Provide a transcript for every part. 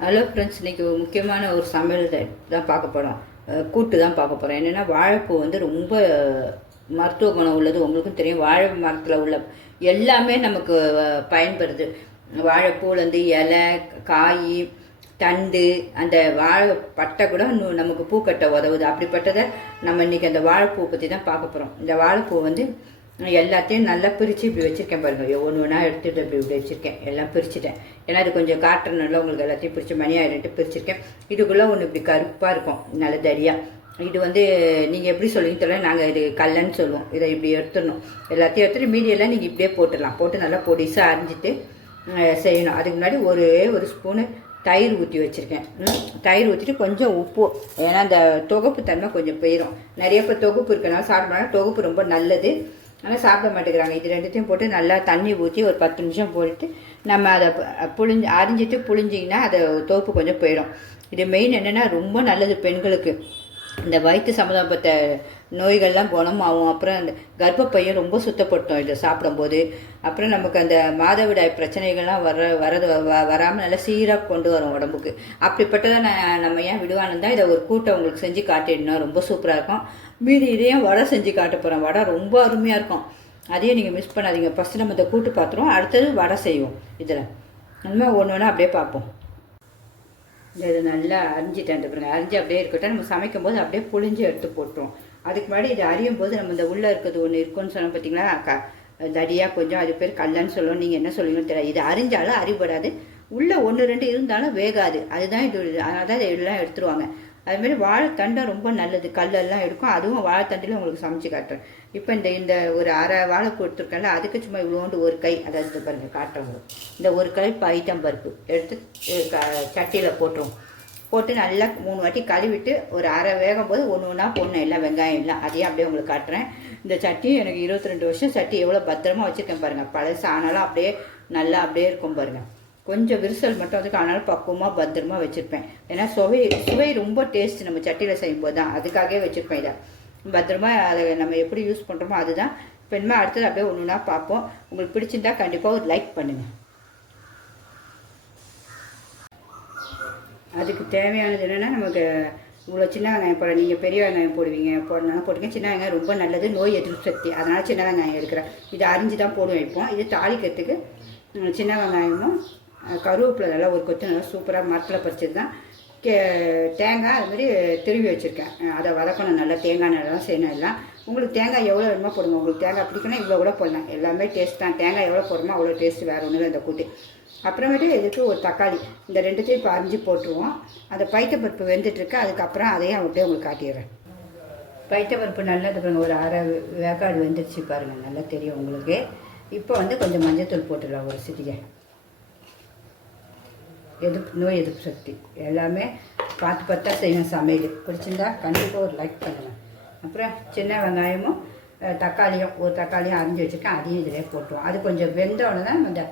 Hello friends, இன்றைக்கி ஒரு முக்கியமான ஒரு சமையல் தான் பார்க்க போகிறோம். கூட்டு தான் பார்க்க போகிறோம். என்னென்னா, வாழைப்பூ வந்து ரொம்ப மருத்துவ குணம் உள்ளது. உங்களுக்கும் தெரியும், வாழை மரத்தில் உள்ள எல்லாமே நமக்கு பயன்படுது. வாழைப்பூலேருந்து இலை, காய், தண்டு, அந்த வாழை பட்டை கூட நமக்கு பூக்கட்ட உதவுது. அப்படிப்பட்டதை நம்ம இன்றைக்கி அந்த வாழைப்பூ பற்றி தான் பார்க்க போகிறோம். இந்த வாழைப்பூ வந்து எல்லாத்தையும் நல்லா பிரித்து இப்படி வச்சுருக்கேன் பாருங்கள். ஒன்று ஒன்றா எடுத்துகிட்டு இப்படி வச்சுருக்கேன். எல்லாம் பிரிச்சுட்டேன். ஏன்னா அது கொஞ்சம் காட்டுறதுனால உங்களுக்கு எல்லாத்தையும் பிரித்து மணியாயிட்டு பிரிச்சுருக்கேன். இதுக்குள்ளே ஒன்று இப்படி கருப்பாக இருக்கும், நல்ல தடியாக. இது வந்து நீங்கள் எப்படி சொல்லுவீங்க தெரியல, நாங்கள் இது கல்லன்னு சொல்லுவோம். இதை இப்படி எடுத்துடணும். எல்லாத்தையும் எடுத்துகிட்டு மீடியெல்லாம் நீங்கள் இப்படியே போட்டுடலாம். போட்டு நல்லா பொடிசாக அரிஞ்சிட்டு செய்யணும். அதுக்கு முன்னாடி ஒரு ஸ்பூனு தயிர் ஊற்றி வச்சுருக்கேன். தயிர் ஊற்றிட்டு கொஞ்சம் உப்பு, ஏன்னா அந்த தொகுப்பு தன்மை கொஞ்சம் போயிடும். நிறைய இப்போ தொகுப்பு இருக்கனால சாப்பிட்றாங்க. தொகுப்பு ரொம்ப நல்லது, ஆனால் சாப்பிட மாட்டேங்கிறாங்க. இது ரெண்டுத்தையும் போட்டு நல்லா தண்ணி ஊற்றி ஒரு 10 நிமிஷம் போட்டு நம்ம அதை அரிஞ்சிட்டு புழிஞ்சிங்கன்னா அதை தோப்பு கொஞ்சம் போயிடும். இது மெயின் என்னென்னா, ரொம்ப நல்லது பெண்களுக்கு. இந்த வயிற்று சம்மந்தப்பட்ட நோய்கள்லாம் குணமாகும். அப்புறம் அந்த கர்ப்பப்பையும் ரொம்ப சுத்தப்படுத்தும் இதை சாப்பிடும்போது. அப்புறம் நமக்கு அந்த மாதவிடாய் பிரச்சனைகள்லாம் வராமல் நல்லா சீராக கொண்டு வரும் உடம்புக்கு. அப்படிப்பட்டதை நம்ம ஏன் விடுவானு தான் இதை ஒரு கூட்டை உங்களுக்கு செஞ்சு காட்டிடணும். ரொம்ப சூப்பராக இருக்கும். மீதி இதையும் வடை செஞ்சு காட்ட போகிறேன். வடை ரொம்ப அருமையாக இருக்கும். அதையும் நீங்கள் மிஸ் பண்ணாதீங்க. ஃபஸ்ட்டு நம்ம இதை கூட்டு பார்த்துருவோம், அடுத்தது வடை செய்வோம். இதில் நம்ம ஒன்று ஒன்று அப்படியே பார்ப்போம். இதை நல்லா அரிஞ்சிட்டேன் பாருங்க. அரிஞ்சு அப்படியே இருக்கட்டும். நம்ம சமைக்கும் போது அப்படியே புளிஞ்சு எடுத்து போட்டுருவோம். அதுக்கு முன்னாடி இது அறியும் போது நம்ம இந்த உள்ளே இருக்கிறது ஒன்று இருக்குன்னு சொன்னோம் பார்த்தீங்களா, தடியாக கொஞ்சம், அது பேர் கல்லன்னு சொல்லுவோம். நீங்கள் என்ன சொல்லுவீங்கன்னு தெரியாது. இது அரிஞ்சாலும் அறிபடாது, உள்ளே 1-2 இருந்தாலும் வேகாது. அதுதான் இது. அதனால தான் இதை எல்லாம் எடுத்துருவாங்க. அதுமாரி வாழைத்தண்டை ரொம்ப நல்லது, கல்லெல்லாம் எடுக்கும். அதுவும் வாழைத்தண்டில் உங்களுக்கு சமைச்சு காட்டுறேன். இப்போ இந்த ஒரு அரை வாழைப்பூ எடுத்துருக்கேன்ல, அதுக்கு சும்மா இவ்வளோண்டு ஒரு கை, அதாவது பாருங்கள் காட்டுறவங்க, இந்த ஒரு கை பைத்தம்பருப்பு எடுத்து சட்டியில் போட்டு நல்லா 3 வாட்டி கழுவிட்டு ஒரு அரை வேகும் போது ஒன்று ஒன்றா போடணும். எல்லாம் வெங்காயம் எல்லாம் அதையும் அப்படியே உங்களுக்கு காட்டுறேன். இந்த சட்டி எனக்கு 22 வருஷம் சட்டி எவ்வளோ பத்திரமா வச்சுருக்கேன் பாருங்கள். பழசு ஆனாலும் அப்படியே நல்லா அப்படியே இருக்கும் பாருங்கள். கொஞ்சம் விரிசல் மட்டும் அதுக்கு, ஆனாலும் பக்குவமாக பத்திரமா வச்சுருப்பேன். ஏன்னா சுவை ரொம்ப டேஸ்ட் நம்ம சட்டியில் செய்யும்போது தான், அதுக்காகவே வச்சுருப்பேன். இதை பத்திரமா அதை நம்ம எப்படி யூஸ் பண்ணுறோமோ அதுதான். இப்போ இனிமேல் அடுத்தது அப்படியே ஒன்று ஒன்றா பார்ப்போம். உங்களுக்கு பிடிச்சிருந்தா கண்டிப்பாக ஒரு லைக் பண்ணுங்கள். அதுக்கு தேவையானது என்னென்னா, நமக்கு இவ்வளோ சின்ன வெங்காயம் போட, நீங்கள் பெரிய வெங்காயம் போடணும்னா போட்டுங்க. சின்ன வெங்காயம் ரொம்ப நல்லது, நோய் எதிர்ப்பு சக்தி. அதனால் சின்ன வெங்காயம் எடுக்கிறேன். இதை அரிஞ்சு தான் போடுவோம். வைப்போம். இது தாளிக்கிறதுக்கு சின்ன வெங்காயமும் கருவேப்பிலை நல்லா ஒரு கொத்து நல்லா சூப்பராக மரத்தில் பறிச்சது தான். தேங்காய் அது மாதிரி திருவி வச்சுருக்கேன். அதை வதக்கணும் நல்லா. தேங்காய் நல்லா செய்யணும். எல்லாம் உங்களுக்கு தேங்காய் எவ்வளோ வேணுமோ போடுங்க. உங்களுக்கு தேங்காய் பிடிக்கணும் இவ்வளோ கூட போடலாம். எல்லாமே டேஸ்ட் தான். தேங்காய் எவ்வளோ போடுமோ அவ்வளோ டேஸ்ட்டு, வேறு ஒன்றும் இந்த கூட்டு. அப்புறமேட்டு இதுக்கு ஒரு தக்காளி, இந்த ரெண்டுத்தையும் இப்போ அரிஞ்சு போட்டுருவோம். அந்த பைத்தப்பருப்பு வெந்துட்டுருக்கு. அதுக்கப்புறம் அதையும் அப்படியே உங்களுக்கு காட்டிடுறேன். பைத்தப்பருப்பு நல்லா இது பாருங்கள், ஒரு அரை வேக்காடு வெந்துருச்சு பாருங்கள், நல்லா தெரியும் உங்களுக்கு. இப்போ வந்து கொஞ்சம் மஞ்சத்தூள் போட்டுடலாம், ஒரு சிட்டிகை. நோய் எதிர்ப்பு சக்தி. எல்லாமே பார்த்து செய்யணும் சமையல். பிடிச்சிருந்தா கண்டிப்பாக ஒரு லைக் பண்ணுவேன். அப்புறம் சின்ன வெங்காயமும் ஒரு தக்காளியும் அரிஞ்சு வச்சுருக்கேன். அதையும் இதிலே போட்டுருவோம். அது கொஞ்சம் வெந்தோடனே தான் இந்த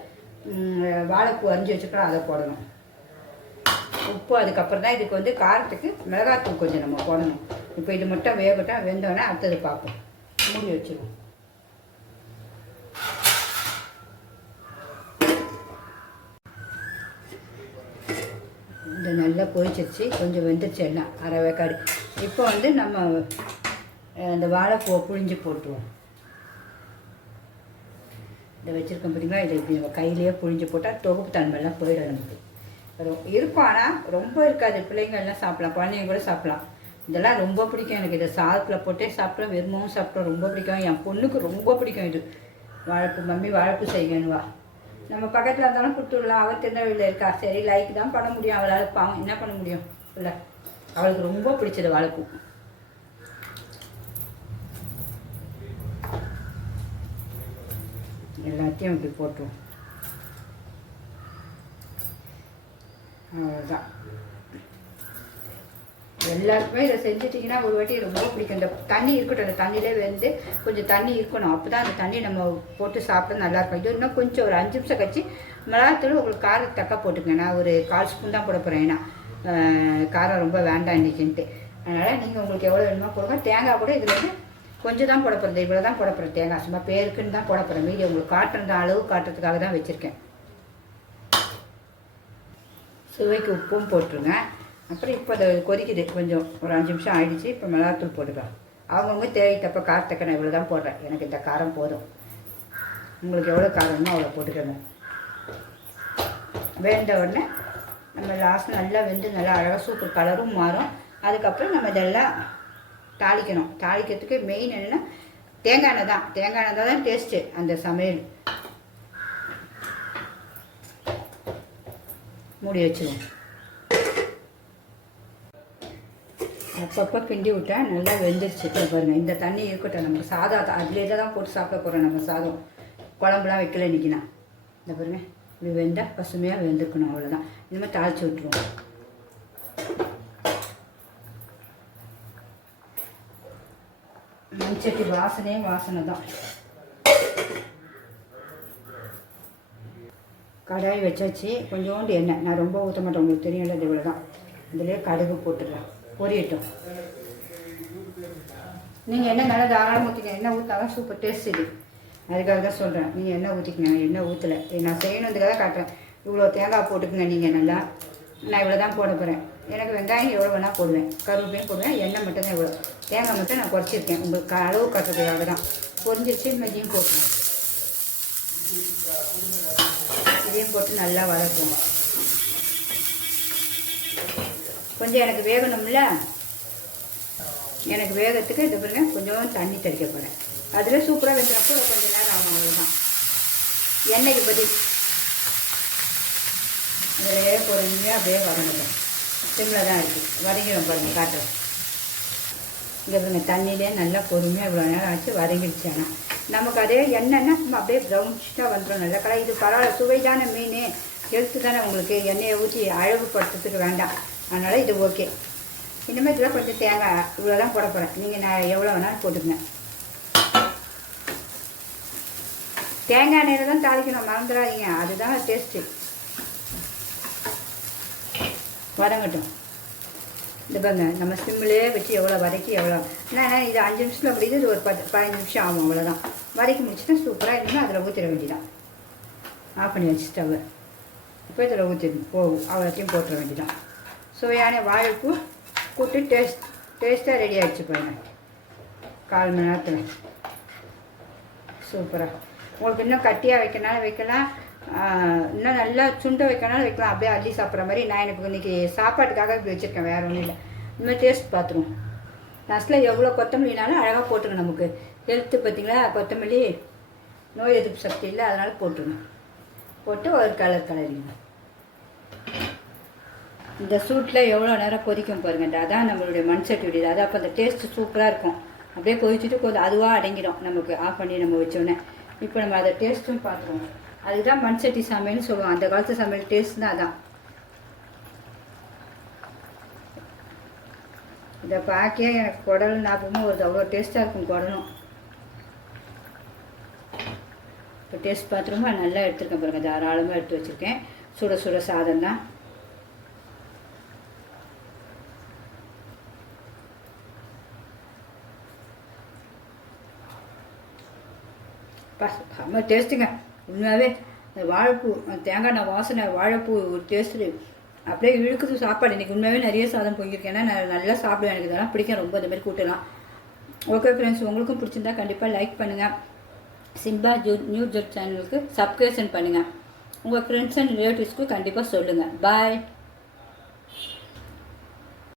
வாழைப்பூ அரிஞ்சு வச்சுருக்கோம், அதை போடணும். உப்பு அதுக்கப்புறம் தான். இதுக்கு வந்து காரத்துக்கு மிளகாத்தூள் கொஞ்சம் நம்ம போடணும். இப்போ இது மட்டும் வேகட்டும். வெந்தோடனே அடுத்தது பார்ப்போம். மூடி வச்சுருவோம். இது நல்லா பொரிச்சிருச்சு, கொஞ்சம் வெந்துருச்சு, எல்லாம் அரை வேக்காடு. இப்போ வந்து நம்ம இந்த வாழைப்பூவை புழிஞ்சு போட்டுருவோம். இதை வச்சுருக்கோம் பார்த்தீங்களா, இதை இப்படி நம்ம கையிலேயே புழிஞ்சு போட்டால் தொகுப்பு தன்மைலாம் போயிடும் நமக்கு. இருக்கும், ஆனால் ரொம்ப இருக்காது. பிள்ளைங்கள்லாம் சாப்பிட்லாம், குழந்தைங்க கூட சாப்பிட்லாம். இதெல்லாம் ரொம்ப பிடிக்கும் எனக்கு. இதை சாதத்தில் போட்டே சாப்பிட்டோம், வெறுமாவும் சாப்பிட்டோம், ரொம்ப பிடிக்கும். என் பொண்ணுக்கு ரொம்ப பிடிக்கும் இது. வாழைப்பூ மம்மி வாழைப்பூ செய்யணுவா. நம்ம பக்கத்தில் இருந்தாலும் கொடுத்துடலாம். அவள் திருநெல்வேலியில் இருக்கா, சரி லைக் தான் பண்ண முடியும். அவளால் பாவம் என்ன பண்ண முடியும் இல்லை. அவளுக்கு ரொம்ப பிடிச்சது வாழைப்பூ. எல்லாத்தையும் இப்படி போட்டுருவோம். அவ்வளோதான். எல்லாருக்குமே இதை செஞ்சிட்டிங்கன்னா ஒரு வாட்டி ரொம்ப பிடிக்கும். இந்த தண்ணி இருக்கட்டும், அந்த தண்ணியிலே வந்து கொஞ்சம் தண்ணி இருக்கணும். அப்போ தான் அந்த தண்ணி நம்ம போட்டு சாப்பிட்டா நல்லாயிருக்கும். இது இன்னும் கொஞ்சம் ஒரு 5 நிமிஷம் கழிச்சு மிளகாத்தூள் உங்களுக்கு காரத்துக்கு தக்க போட்டுக்கங்க. நான் ஒரு 1/4 ஸ்பூன் தான் போட போகிறேன். ஏன்னா காரம் ரொம்ப வேண்டாம் இன்றைக்கின்ட்டு. அதனால் நீங்கள் உங்களுக்கு எவ்வளோ வேணுமோ போடுங்க. தேங்காய் கூட இதில் வந்து கொஞ்சம் தான் போட போகிறது. இவ்வளோ தான் போட போகிறேன் தேங்காய். சும்மா பேருக்குன்னு தான் போட போகிறேன். மீதி உங்களுக்கு காட்டுறது அளவு காட்டுறதுக்காக தான் வச்சுருக்கேன். சுவைக்கு உப்பும் போட்டுருங்க. அப்புறம் இப்போ அதை கொதிக்குது, கொஞ்சம் ஒரு 5 நிமிஷம் ஆகிடுச்சு. இப்போ மிளகாத்தூள் போட்டுக்கலாம். அவங்கவுங்க தேவைத்தப்போ காரத்தக்க நான் இவ்வளோ தான் போடுறேன். எனக்கு இந்த காரம் போதும். உங்களுக்கு எவ்வளோ காரமோ அவ்வளோ போட்டுக்கோங்க. வெந்த உடனே நம்ம லாஸ்ட் நல்லா வெந்து நல்லா அழகாக சூப்பர் கலரும் மாறும். அதுக்கப்புறம் நம்ம இதெல்லாம் தாளிக்கணும். தாளிக்கிறதுக்கு மெயின் என்னென்னா தேங்காய் எண்ணெய் தான். தேங்காய் எண்ணெய் தான் டேஸ்ட்டு அந்த சமையல். மூடி வச்சுருவோம். அப்பப்போ கிண்டி விட்டால் நல்லா வெந்துருச்சு. பாருங்கள், இந்த தண்ணி இருக்கட்டும். நமக்கு சாதம் அதிலே தான் போட்டு சாப்பிட போகிறோம். நம்ம சாதம் குழம்புலாம் வைக்கல இன்றைக்கினா. இந்த பாருங்கள், இப்படி வெந்தால் பசுமையாக வெந்துருக்கணும். அவ்வளோதான். இனிமேல் தாளித்து விட்ருவோம். மண்சட்டி வாசனை தான். கடாய் வச்சாச்சு. கொஞ்சோண்டு எண்ணெய், நான் ரொம்ப ஊற்ற மாட்டேன், உங்களுக்கு தெரியல. இது இவ்வளோ தான். இதிலே கடுகு போட்டுக்கலாம், பொரியட்டும். நீங்கள் எண்ணெய் நல்லா தாராளமாக ஊற்றிக்கங்க. எண்ணெய் ஊற்றாதான் சூப்பர் டேஸ்ட் இது. அதுக்காக தான் சொல்கிறேன், நீங்கள் எண்ணெய் ஊற்றிக்கங்க. எண்ணெய் ஊற்றலை, நான் செய்யணுன்றதுக்காக காட்டுறேன். இவ்வளோ தேங்காய் போட்டுக்குங்க நீங்கள் நல்லா. நான் இவ்வளோ தான் போட போகிறேன். எனக்கு வெங்காயம் எவ்வளோ வேணால் போடுவேன், கருவேப்பிலையும் போடுவேன். எண்ணெய் மட்டும்தான் இவ்வளோ. தேங்காய் மட்டும் நான் குறைச்சிருக்கேன், உங்களுக்கு அளவு காட்டுறதுக்காக தான். பொரிஞ்சிருச்சு. மெதியும் போட்டுருவேன். இதையும் போட்டு நல்லா வதக்குவோம். கொஞ்சம் எனக்கு வேகணும்ல, எனக்கு வேகத்துக்கு இது பாருங்க, கொஞ்சம் தண்ணி தெளிக்க போகிறேன். அதில் சூப்பராக வெந்துறப்போ கொஞ்சம் நேரம் ஆகும். அவ்வளோதான். எண்ணெய்க்கு பதில் அதிலே பொறுமையாக அப்படியே வதங்கட்டும். சிம்மில் தான் இருக்குது, வதங்கிடும். பாருங்கள், காட்டுறேன். இங்கே பாருங்க, தண்ணியிலே நல்லா பொறுமையாக இவ்வளோ நேரம் ஆச்சு, வதங்கிடுச்சு. ஆனால் நமக்கு அதே எண்ணெய்னா அப்படியே ப்ரௌன்ஷாக வந்துடும். நல்லா கடை இது பரவாயில்ல, சுவைதான மீன், ஹெல்த்து தானே உங்களுக்கு. எண்ணெயை ஊற்றி அழகுப்படுத்துறதுக்கு வேண்டாம். அதனால் இது ஓகே. இனிமேல் இதில் கொஞ்சம் தேங்காய் இவ்வளோ தான் போட போகிறேன். நீங்கள் நான் எவ்வளோ வேணாலும் போட்டுக்கங்க. தேங்காய் எண்ணெயில் தான் தாளிக்கணும், மறந்துடாதீங்க. அதுதான் டேஸ்ட்டு. வதங்கட்டும். இந்த பாருங்க, நம்ம சிம்மிலே வச்சு எவ்வளோ வதக்கி எவ்வளோ ஏன்னா இது 5 நிமிஷத்தில் அப்படி இது ஒரு 15 நிமிஷம் ஆகும். அவ்வளோதான். வதக்கி முடிச்சுட்டு சூப்பராக இருந்தால் அதில் ஊற்றிட வேண்டியதான். ஆஃப் பண்ணி வச்சு ஸ்டவ்வை இப்போ இதில் ஊற்றிடணும். போகும், அவ்வளோத்தையும் போட்டுற வேண்டியதான். சுவையான வாழைப்பூ கூட்டு டேஸ்ட்டாக ரெடி ஆகிடுச்சு பாருங்கள். 1/4 மணி நேரத்தில் சூப்பராக. உங்களுக்கு இன்னும் கட்டியாக வைக்கனாலும் வைக்கலாம், இன்னும் நல்லா சுண்டை வைக்கனாலும் வைக்கலாம். அப்படியே அள்ளி சாப்பிட்ற மாதிரி. நான் எனக்கு இன்றைக்கி சாப்பாட்டுக்காக இப்படி வச்சுருக்கேன், வேறு ஒன்றும் இல்லை. இனிமேல் டேஸ்ட் பார்த்துருவோம். லாஸ்ட்டில் எவ்வளோ கொத்தமல்லினாலும் அழகாக போட்டுருங்க. நமக்கு ஹெல்த்து பார்த்திங்களா, கொத்தமல்லி நோய் எதிர்ப்பு சக்தி இல்லை, அதனால் போட்டுருங்க. போட்டு ஒரு கலரிங்க. இந்த சூட்டில் எவ்வளோ நேரம் கொதிக்கும் பாருங்கள். அதான் நம்மளுடைய மண் சட்டி விடியது. அது அப்போ அந்த டேஸ்ட்டு சூப்பராக இருக்கும். அப்படியே கொதிச்சுட்டு கொஞ்சம் அதுவாக அடங்கிடும். நமக்கு ஆஃப் பண்ணி நம்ம வச்சோன்னே. இப்போ நம்ம அதை டேஸ்ட்டும் பார்த்துருவோம். அதுதான் மண் சட்டி சமையல்னு சொல்லுவோம். அந்த காலத்து சமையல் டேஸ்ட் தான் அதான். இதை பார்க்க எனக்கு குடல் ஞாபகமும் வருது. அவ்வளோ டேஸ்ட்டாக இருக்கும் குடலும். இப்போ டேஸ்ட் பார்த்துருமா, நல்லா எடுத்துருக்கேன் பாருங்கள். தாராளமாக எடுத்து வச்சுருக்கேன். சுட சுட சாதம் தான். செம்ம டேஸ்ட்டுங்க உண்மையாகவே. அந்த வாழைப்பூ, தேங்காய் எண்ணெய் வாசனை, வாழைப்பூ ஒரு டேஸ்ட்டு அப்படியே இழுக்குது சாப்பாடு. இன்றைக்கி உண்மையாகவே நிறைய சாதம் பொங்கியிருக்கேன். ஏன்னா நான் நல்லா சாப்பிடுவேன். எனக்கு இதெல்லாம் பிடிக்கும் ரொம்ப. இந்த மாதிரி கூட்டலாம். ஓகே ஃப்ரெண்ட்ஸ், உங்களுக்கும் பிடிச்சிருந்தா கண்டிப்பாக லைக் பண்ணுங்கள். சிம்பா நியூ ஜெட் சேனலுக்கு சப்ஸ்கிரிப்ஷன் பண்ணுங்கள். உங்கள் ஃப்ரெண்ட்ஸ் அண்ட் ரிலேட்டிவ்ஸ்க்கு கண்டிப்பாக சொல்லுங்கள். பாய்.